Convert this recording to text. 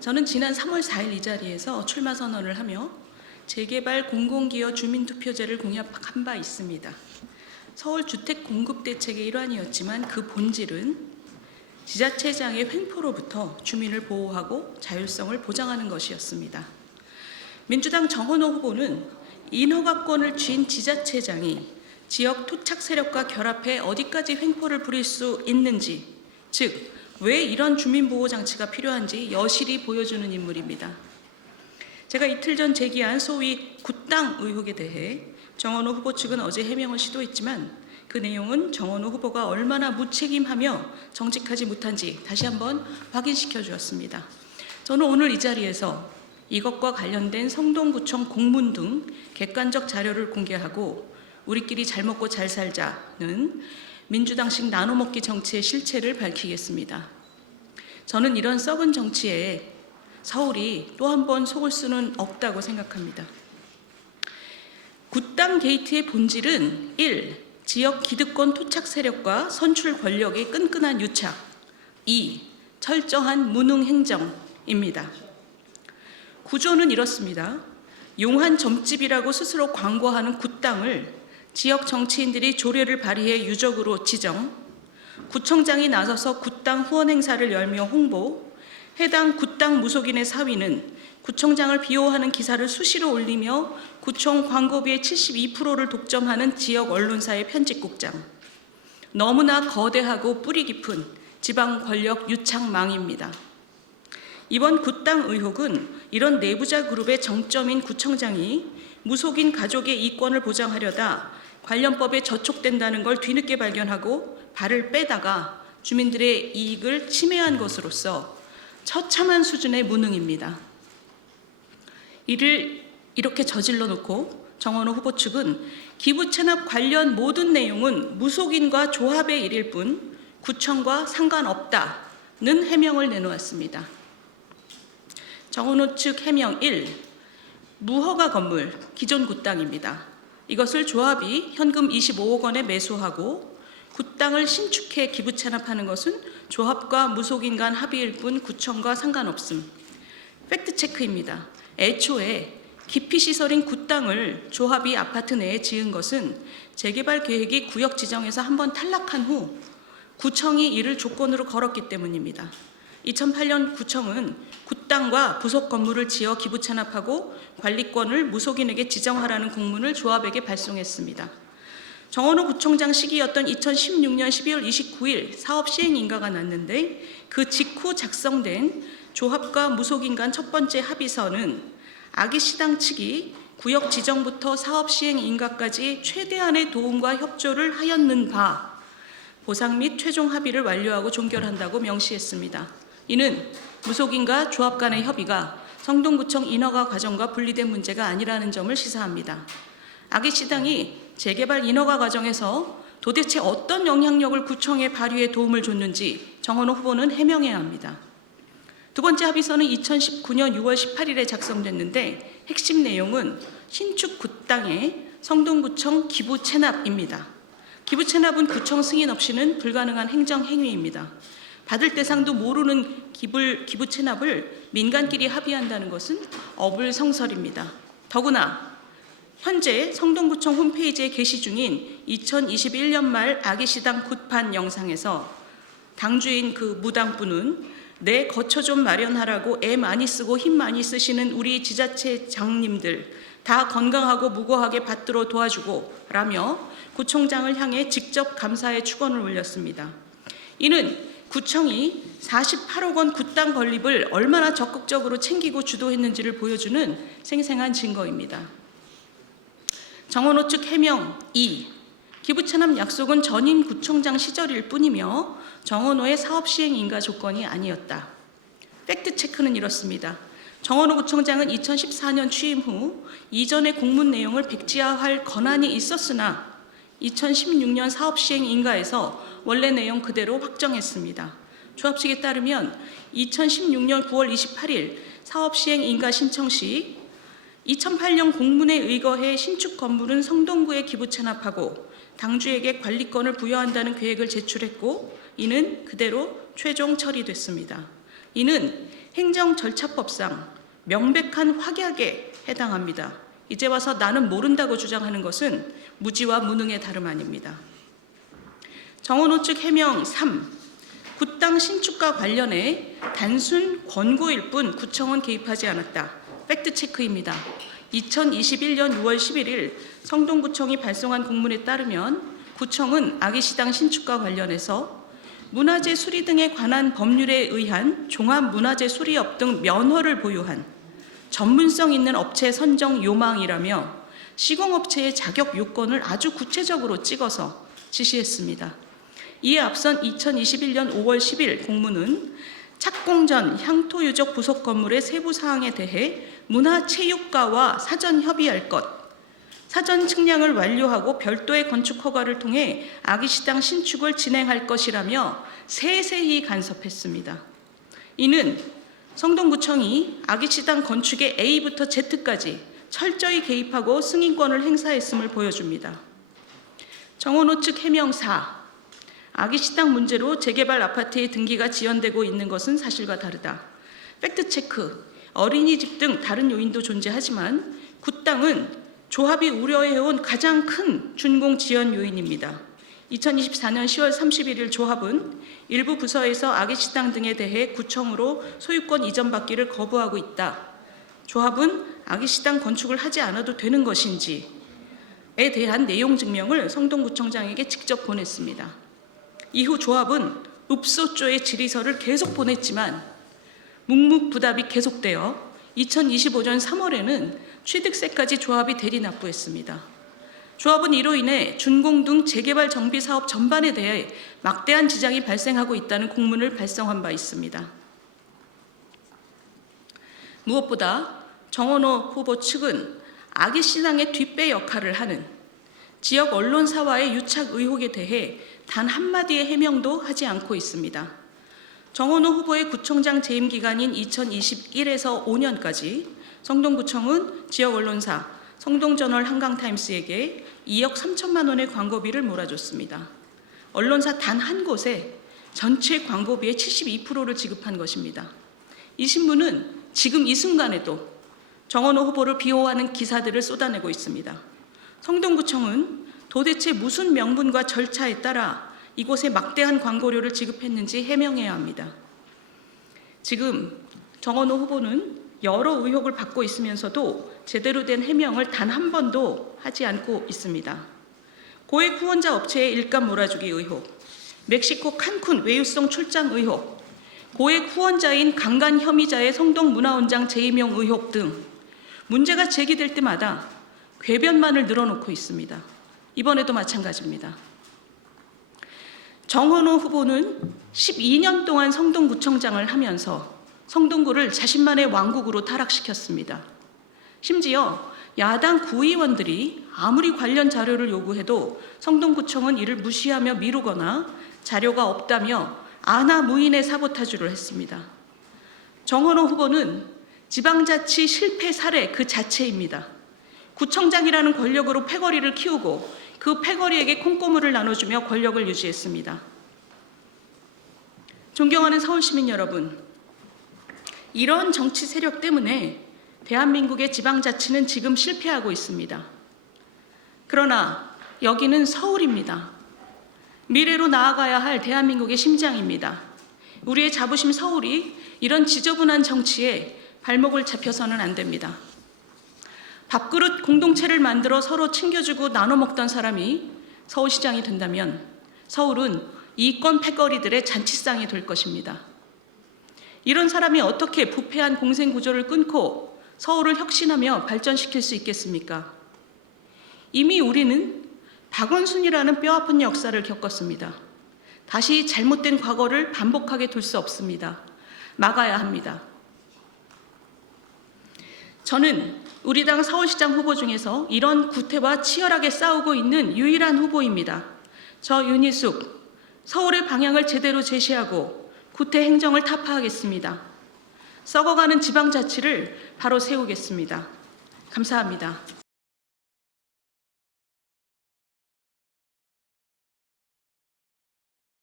저는 지난 3월 4일 이 자리에서 출마 선언을 하며 재개발 공공기여 주민투표제를 공약한 바 있습니다. 서울 주택 공급 대책의 일환이었지만 그 본질은 지자체장의 횡포로부터 주민을 보호하고 자율성을 보장하는 것이었습니다. 민주당 정원호 후보는 인허가권을 쥔 지자체장이 지역 토착 세력과 결합해 어디까지 횡포를 부릴 수 있는지, 즉 왜 이런 주민보호장치가 필요한지 여실히 보여주는 인물입니다. 제가 이틀 전 제기한 소위 굿당 의혹에 대해 정원호 후보 측은 어제 해명을 시도했지만 그 내용은 정원호 후보가 얼마나 무책임하며 정직하지 못한지 다시 한번 확인시켜 주었습니다. 저는 오늘 이 자리에서 이것과 관련된 성동구청 공문 등 객관적 자료를 공개하고 우리끼리 잘 먹고 잘 살자는 민주당식 나눠먹기 정치의 실체를 밝히겠습니다. 저는 이런 썩은 정치에 서울이 또 한 번 속을 수는 없다고 생각합니다. 굿당 게이트의 본질은 1. 지역 기득권 토착 세력과 선출 권력의 끈끈한 유착, 2. 철저한 무능 행정입니다. 구조는 이렇습니다. 용한 점집이라고 스스로 광고하는 굿당을 지역 정치인들이 조례를 발의해 유적으로 지정, 구청장이 나서서 굿당 후원 행사를 열며 홍보, 해당 굿당 무속인의 사위는 구청장을 비호하는 기사를 수시로 올리며 구청 광고비의 72%를 독점하는 지역 언론사의 편집국장, 너무나 거대하고 뿌리 깊은 지방 권력 유착망입니다. 이번 굿당 의혹은 이런 내부자 그룹의 정점인 구청장이 무속인 가족의 이권을 보장하려다 관련법에 저촉된다는 걸 뒤늦게 발견하고 발을 빼다가 주민들의 이익을 침해한 것으로서 처참한 수준의 무능입니다. 이를 이렇게 저질러 놓고 정원호 후보 측은 기부 체납 관련 모든 내용은 무속인과 조합의 일일 뿐 구청과 상관없다는 해명을 내놓았습니다. 정원호 측 해명 1. 무허가 건물, 기존 굿당입니다. 이것을 조합이 현금 25억 원에 매수하고 굿당을 신축해 기부 체납하는 것은 조합과 무속인 간 합의일 뿐 구청과 상관없음. 팩트체크입니다. 애초에 기피시설인 굿당을 조합이 아파트 내에 지은 것은 재개발 계획이 구역 지정에서 한번 탈락한 후 구청이 이를 조건으로 걸었기 때문입니다. 2008년 구청은 굿당과 부속 건물을 지어 기부 체납하고 관리권을 무속인에게 지정하라는 공문을 조합에게 발송했습니다. 정원호 구청장 시기였던 2016년 12월 29일 사업 시행 인가가 났는데 그 직후 작성된 조합과 무속인 간 첫 번째 합의서는 아기시당 측이 구역 지정부터 사업 시행 인가까지 최대한의 도움과 협조를 하였는 바 보상 및 최종 합의를 완료하고 종결한다고 명시했습니다. 이는 무속인과 조합 간의 협의가 성동구청 인허가 과정과 분리된 문제가 아니라는 점을 시사합니다. 아기시당이 재개발 인허가 과정에서 도대체 어떤 영향력을 구청에 발휘해 도움을 줬는지 정원호 후보는 해명해야 합니다. 두 번째 합의서는 2019년 6월 18일에 작성됐는데 핵심 내용은 신축 굿당의 성동구청 기부 체납입니다. 기부 체납은 구청 승인 없이는 불가능한 행정 행위입니다. 받을 대상도 모르는 기부 체납을 민간끼리 합의한다는 것은 어불성설입니다. 더구나 현재 성동구청 홈페이지에 게시 중인 2021년 말 아기시당 굿판 영상에서 당주인 그 무당분은 내 거처 좀 마련하라고 애 많이 쓰고 힘 많이 쓰시는 우리 지자체장님들 다 건강하고 무고하게 받들어 도와주고 라며 구청장을 향해 직접 감사의 축원을 올렸습니다. 이는 구청이 48억 원 굿당 건립을 얼마나 적극적으로 챙기고 주도했는지를 보여주는 생생한 증거입니다. 정원호 측 해명 2. 기부 체납 약속은 전임 구청장 시절일 뿐이며 정원호의 사업 시행 인가 조건이 아니었다. 팩트 체크는 이렇습니다. 정원호 구청장은 2014년 취임 후 이전의 공문 내용을 백지화할 권한이 있었으나 2016년 사업 시행 인가에서 원래 내용 그대로 확정했습니다. 조합 측에 따르면 2016년 9월 28일 사업 시행 인가 신청 시 2008년 공문에 의거해 신축 건물은 성동구에 기부 체납하고 당주에게 관리권을 부여한다는 계획을 제출했고 이는 그대로 최종 처리됐습니다. 이는 행정 절차법상 명백한 확약에 해당합니다. 이제 와서 나는 모른다고 주장하는 것은 무지와 무능의 다름 아닙니다. 정원호 측 해명 3. 굿당 신축과 관련해 단순 권고일 뿐 구청은 개입하지 않았다. 팩트체크입니다. 2021년 6월 11일 성동구청이 발송한 공문에 따르면 구청은 아기시당 신축과 관련해서 문화재 수리 등에 관한 법률에 의한 종합문화재 수리업 등 면허를 보유한 전문성 있는 업체 선정 요망이라며 시공업체의 자격 요건을 아주 구체적으로 찍어서 지시했습니다. 이에 앞선 2021년 5월 10일 공문은 착공 전 향토유적 부속 건물의 세부 사항에 대해 문화체육과와 사전 협의할 것, 사전 측량을 완료하고 별도의 건축 허가를 통해 아기시당 신축을 진행할 것이라며 세세히 간섭했습니다. 이는 성동구청이 아기시당 건축의 A부터 Z까지 철저히 개입하고 승인권을 행사했음을 보여줍니다. 정원호 측 해명 4. 아기시당 문제로 재개발 아파트의 등기가 지연되고 있는 것은 사실과 다르다. 팩트체크, 어린이집 등 다른 요인도 존재하지만 굿당은 조합이 우려해온 가장 큰 준공 지연 요인입니다. 2024년 10월 31일 조합은 일부 부서에서 아기시당 등에 대해 구청으로 소유권 이전받기를 거부하고 있다. 조합은 아기시당 건축을 하지 않아도 되는 것인지에 대한 내용 증명을 성동구청장에게 직접 보냈습니다. 이후 조합은 읍소조의 질의서를 계속 보냈지만 묵묵부답이 계속되어 2025년 3월에는 취득세까지 조합이 대리 납부했습니다. 조합은 이로 인해 준공 등 재개발 정비 사업 전반에 대해 막대한 지장이 발생하고 있다는 공문을 발송한 바 있습니다. 무엇보다 정원호 후보 측은 아기시당의 뒷배 역할을 하는 지역 언론사와의 유착 의혹에 대해 단 한마디의 해명도 하지 않고 있습니다. 정원호 후보의 구청장 재임 기간인 2021에서 5년까지 성동구청은 지역 언론사 성동저널 한강타임스에게 2억 3천만 원의 광고비를 몰아줬습니다. 언론사 단 한 곳에 전체 광고비의 72%를 지급한 것입니다. 이 신문은 지금 이 순간에도 정원호 후보를 비호하는 기사들을 쏟아내고 있습니다. 성동구청은 도대체 무슨 명분과 절차에 따라 이곳에 막대한 광고료를 지급했는지 해명해야 합니다. 지금 정원호 후보는 여러 의혹을 받고 있으면서도 제대로 된 해명을 단 한 번도 하지 않고 있습니다. 고액 후원자 업체의 일감 몰아주기 의혹, 멕시코 칸쿤 외유성 출장 의혹, 고액 후원자인 강간 혐의자의 성동문화원장 재임용 의혹 등 문제가 제기될 때마다 궤변만을 늘어놓고 있습니다. 이번에도 마찬가지입니다. 정원호 후보는 12년 동안 성동구청장을 하면서 성동구를 자신만의 왕국으로 타락시켰습니다. 심지어 야당 구의원들이 아무리 관련 자료를 요구해도 성동구청은 이를 무시하며 미루거나 자료가 없다며 아나무인의 사보타주를 했습니다. 정원호 후보는 지방자치 실패 사례 그 자체입니다. 구청장이라는 권력으로 패거리를 키우고 그 패거리에게 콩고물을 나눠주며 권력을 유지했습니다. 존경하는 서울시민 여러분, 이런 정치 세력 때문에 대한민국의 지방자치는 지금 실패하고 있습니다. 그러나 여기는 서울입니다. 미래로 나아가야 할 대한민국의 심장입니다. 우리의 자부심 서울이 이런 지저분한 정치에 발목을 잡혀서는 안 됩니다. 밥그릇 공동체를 만들어 서로 챙겨주고 나눠 먹던 사람이 서울시장이 된다면 서울은 이권 패거리들의 잔치상이 될 것입니다. 이런 사람이 어떻게 부패한 공생구조를 끊고 서울을 혁신하며 발전시킬 수 있겠습니까? 이미 우리는 박원순이라는 뼈아픈 역사를 겪었습니다. 다시 잘못된 과거를 반복하게 둘 수 없습니다. 막아야 합니다. 저는 우리 당 서울시장 후보 중에서 이런 구태와 치열하게 싸우고 있는 유일한 후보입니다. 저 윤희숙, 서울의 방향을 제대로 제시하고 구태 행정을 타파하겠습니다. 썩어가는 지방자치를 바로 세우겠습니다. 감사합니다.